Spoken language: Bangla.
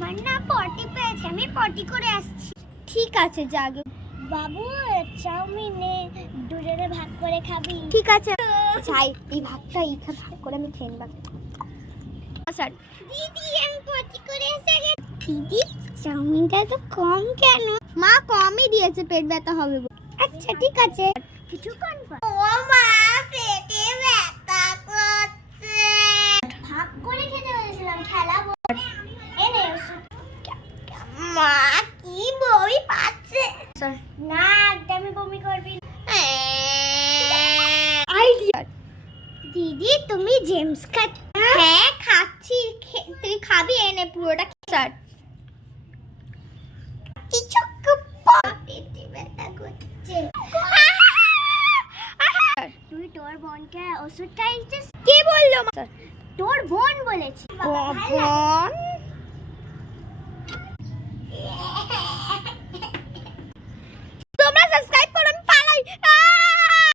আমার না পটি পেয়েছে, আমি পটি করে আসছি। ঠিক আছে জাগে। বাবু চাউমিনে দুজনে ভাগ করে খাবি? ঠিক আছে চাই, এই ভাগটা এইখানে ভাগ করে আমি খেয়ে নিলাম। স্যার দিদি আমি পটি করে এসে গেছি। দিদি চাউমিনটা তো কম কেন? মা কমই দিয়েছে, পেট ব্যথা হবে বলে। আচ্ছা ঠিক আছে, কিছুক্ষণ পর। ও মা পেটে ব্যথা করছে। ভাগ করে খেতে বলেছিলাম, খেলাবো। এনে মা কি বই পাচ্ছে। স্যার না একদমই বমি করবি না। আইডিয়া। দিদি তুমি জেমস খাচ্ছ? হ্যাঁ খাচ্ছি, তুই খাবি? এনে পুরোটা। স্যার পেটে ব্যথা করছে। তুই তোর বোনকে ওষুধ খাইয়েছিস? কে বললো? স্যার তোর বোন বলেছে। বোন